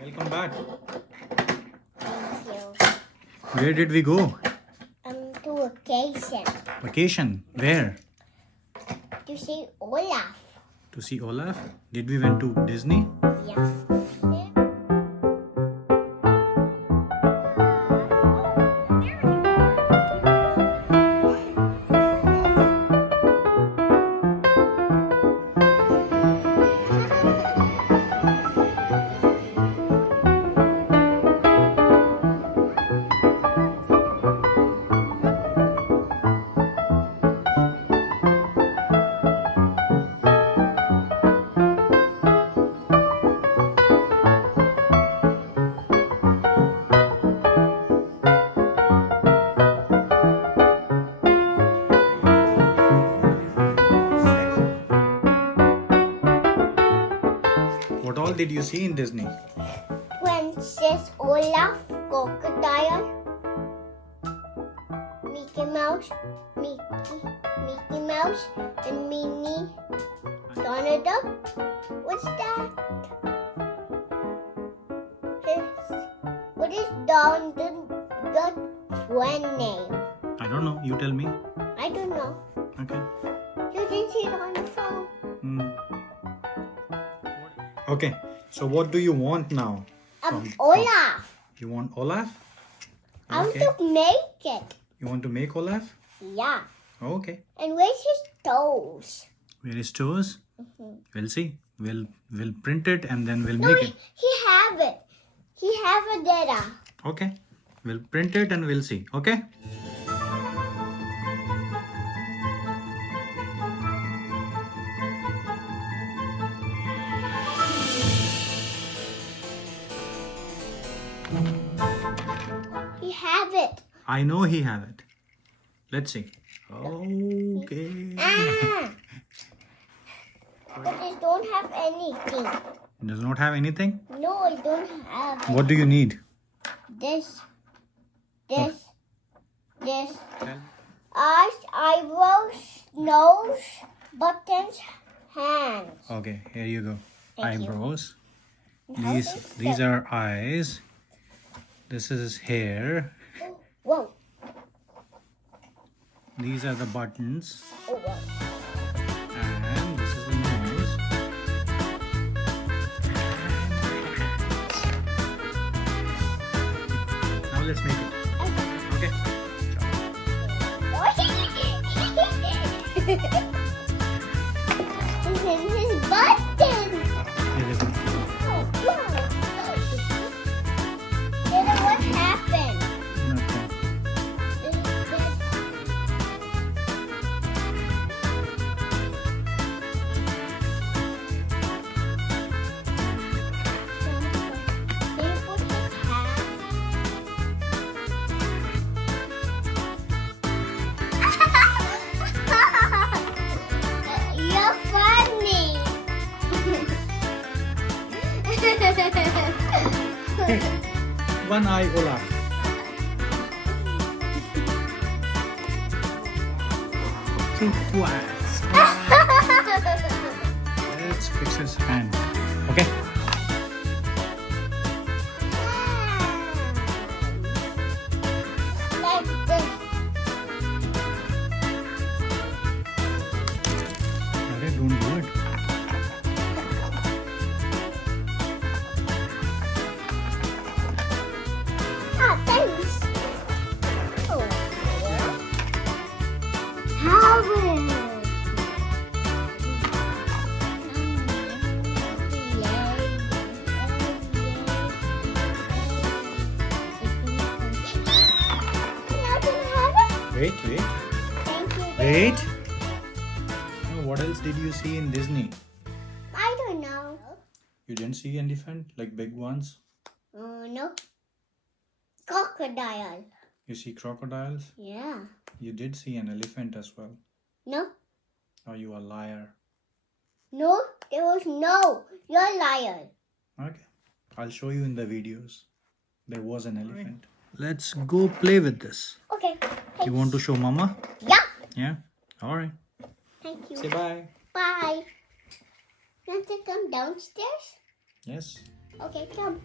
Welcome back. Thank you. Where did we go? To vacation. Vacation. Where? To see Olaf. To see Olaf? Did we went to Disney? Yeah. What all did you see in Disney? Princess Olaf, crocodile, Mickey Mouse, Mickey Mouse, and Minnie, Donald Duck. What's that? What is Donald Duck's friend name? I don't know. You tell me. I don't know. Okay. You didn't see it on the phone. Okay. So what do you want now? Olaf. You want Olaf? I want Okay. to make it. You want to make Olaf? Yeah. Okay. And where's his toes? Where is toes? We'll see. We'll print it and then we'll No, make it. he have it. He have a data. Okay. We'll print it and we'll see. Okay. He have it. I know he have it. Let's see. Okay. Ah. But it don't have anything. Does not have anything? No, it don't have it. What do you need? This. Eyes, eyebrows, nose, buttons, hands. Okay, here you go. Thank you. Eyebrows. How These is these that? are eyes. This is hair. Whoa. These are the buttons. Oh, whoa. And this is the nose. Now let's make it. Okay. This is his button. Here it is. Oh, wow. Dada, what happened? Nothing. You're funny. One eye Olaf. Two eyes. Let's fix his hand. Okay. Like this. Alright, don't do it. Ah, thanks. Oh, Howard. Wait. Thank you. Wait. Oh, what else did you see in Disney? I don't know. You didn't see elephant like big ones? No. Crocodile. You see crocodiles? Yeah. You did see an elephant as well. No. Are you a liar? No. There was no. You're a liar. Okay. I'll show you in the videos. There was an elephant. Let's go play with this. Okay. You want to show Mama? Yeah. Yeah? Alright. Thank you. Say bye. Bye. Want to come downstairs? Yes. Okay, come.